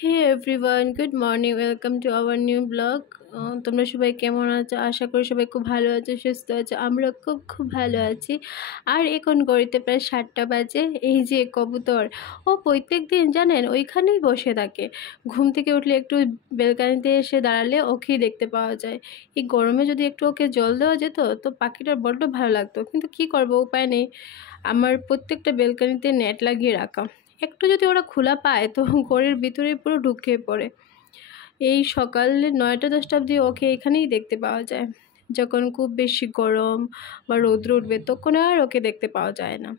Hey everyone, good morning, welcome to our new blog. তোমরা সবাই কেমন আছো? আশা করি সবাই খুব ভালো আছো, সুস্থ আছো। আমরা খুব খুব ভালো আছি। আর এখন ঘড়িতে প্রায় 7টা বাজে। এই যে কবুতর, ও প্রত্যেক দিন জানেন ওইখানেই বসে থাকে। ঘুম থেকে উঠলে একটু বেলকানিতে এসে দাঁড়ালে ওকেই দেখতে পাওয়া যায়। এই গরমে যদি একটু ওকে জল দেওয়া যেত তো পাখিটার বড্ড ভালো লাগতো, কিন্তু কি করব, উপায় নেই। আমার প্রত্যেকটা বেলকানিতে নেট লাগিয়ে রাখা, একটু যদি ওরা খোলা পায় তো ঘরের ভিতরে পুরো ঢুকে পড়ে। এই সকাল 9টা-10টা অবধি ওকে এখানেই দেখতে পাওয়া যায়। যখন খুব বেশি গরম বা রৌদ্র উঠবে তখন আর ওকে দেখতে পাওয়া যায় না,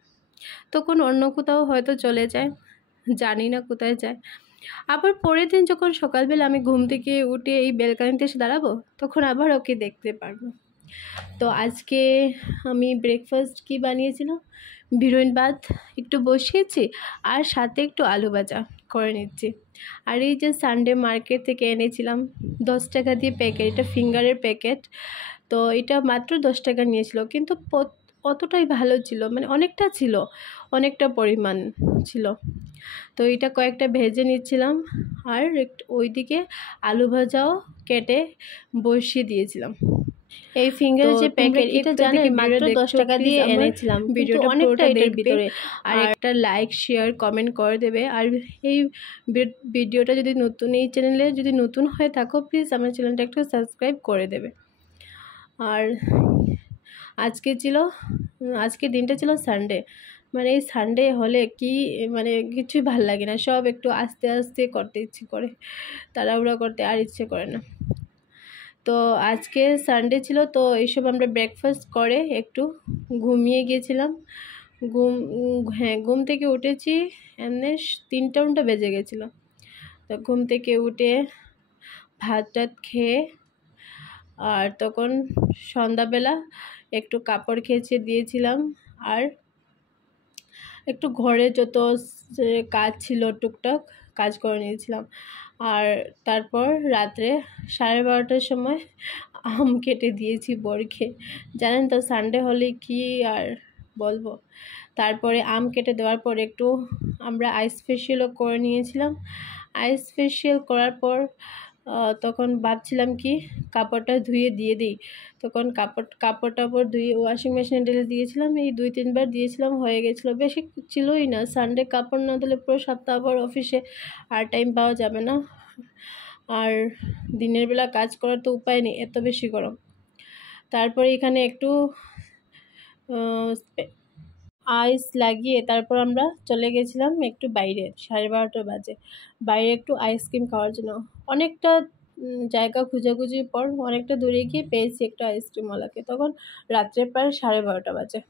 তখন অন্য কোথাও হয়তো চলে যায়, জানি না কোথায় যায়। আবার পরের দিন যখন সকালবেলা আমি ঘুম থেকে উঠে এই বেলকানিতে এসে দাঁড়াবো তখন আবার ওকে দেখতে পারবো। তো আজকে আমি ব্রেকফাস্ট কি বানিয়েছিলাম, বিরিয়ানি ভাত একটু বসিয়েছি আর সাথে একটু আলু ভাজা করে নিচ্ছি। আর এই যে সানডে মার্কেট থেকে এনেছিলাম 10 টাকা দিয়ে প্যাকেট, এটা ফিঙ্গারের প্যাকেট। তো এটা মাত্র 10 টাকা নিয়েছিল, কিন্তু অতটাই ভালো ছিল, মানে অনেকটা ছিল, অনেকটা পরিমাণ ছিল। তো এটা কয়েকটা ভেজে নিচ্ছিলাম আর একটু ওইদিকে আলু ভাজাও কেটে বসিয়ে দিয়েছিলাম। এই ফিঙ্গার যে প্যাকেট, এটা জানেন মাত্র 10 টাকা দিয়ে এনেছিলাম, ভিডিওটা অনেকটা এটার ভিতরে। আর একটা লাইক, শেয়ার, কমেন্ট করে দেবে। আর এই ভিডিওটা যদি নতুন, এই চ্যানেলে যদি নতুন হয়ে থাকো প্লিজ আমার চ্যানেলটা একটু সাবস্ক্রাইব করে দেবে। আর আজকের দিনটা ছিল সানডে। মানে এই সানডে হলে কি, মানে কিছুই ভাল লাগে না, সব একটু আস্তে আস্তে করতে ইচ্ছে করে, তাড়াহুড়া করতে আর ইচ্ছে করে না। তো আজকে সানডে ছিল, তো এইসব আমরা ব্রেকফাস্ট করে একটু ঘুমিয়ে গিয়েছিলাম। ঘুম থেকে উঠেছি এমনি 3টা বেজে গেছিলো। তো ঘুম থেকে উঠে ভাত টাত খেয়ে আর তখন সন্ধ্যাবেলা একটু কাপড় কেচে দিয়েছিলাম আর একটু ঘরে যত কাজ ছিল টুকটাক কাজ করে নিয়েছিলাম। আর তারপর রাত্রে 12:30টার সময় আম কেটে দিয়েছি বরকে। জানেন তো সানডে হলে কি আর বলবো। তারপরে আম কেটে দেওয়ার পর একটু আমরা আইস ফেশিয়ালও করে নিয়েছিলাম। আইস ফেশিয়াল করার পর তখন ভাবছিলাম কি কাপড়টা ধুয়ে দিয়ে দিই। তখন কাপড় ধুয়ে ওয়াশিং মেশিনে ঢেলে দিয়েছিলাম, এই 2-3 বার দিয়েছিলাম, হয়ে গেছিলো, বেশি ছিলই না। সানডে কাপড় না দিলে পুরো সপ্তাহ আবার অফিসে আর টাইম পাওয়া যাবে না। আর দিনের বেলা কাজ করার তো উপায় নেই, এত বেশি গরম। তারপরে এখানে একটু আইস লাগিয়ে তারপর আমরা চলে গেছিলাম একটু বাইরে, 12:30 বাজে, বাইরে একটু আইসক্রিম খাওয়ার জন্য। অনেকটা জায়গা খুঁজাখুঁজির পর অনেকটা দূরে গিয়ে পেয়েছি একটা আইসক্রিমওয়ালাকে। তখন রাত্রে প্রায় 12:30 বাজে।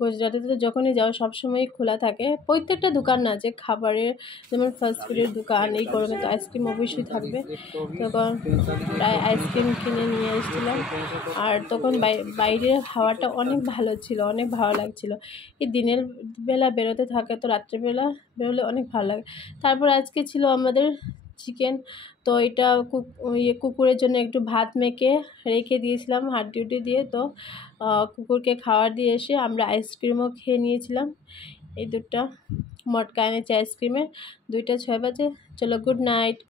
গুজরাটে তো যখনই যাও সবসময় খোলা থাকে, প্রত্যেকটা দোকান না, যে খাবারের যেমন ফাস্টফুডের দোকান, এই গরমে তো আইসক্রিম অবশ্যই থাকবে। তখন প্রায় আইসক্রিম কিনে নিয়ে এসেছিলাম। আর তখন বাইরের হাওয়াটা অনেক ভালো ছিল, অনেক ভালো লাগছিল। এই দিনের বেলা বেরোতে থাকে তো রাত্রেবেলা বেরোলে অনেক ভালো লাগে। তারপর আজকে ছিল আমাদের চিকেন। তো এটা কুকুরের জন্য একটু ভাত মেখে রেখে দিয়েছিলাম হাড্ডি দিয়ে। তো কুকুরকে খাবার দিয়ে এসে আমরা আইসক্রিমও খেয়ে নিয়েছিলাম। এই দুটো মটকা এনেছে আইসক্রিমের, 2টা 6 বাজে। চলো, গুড নাইট।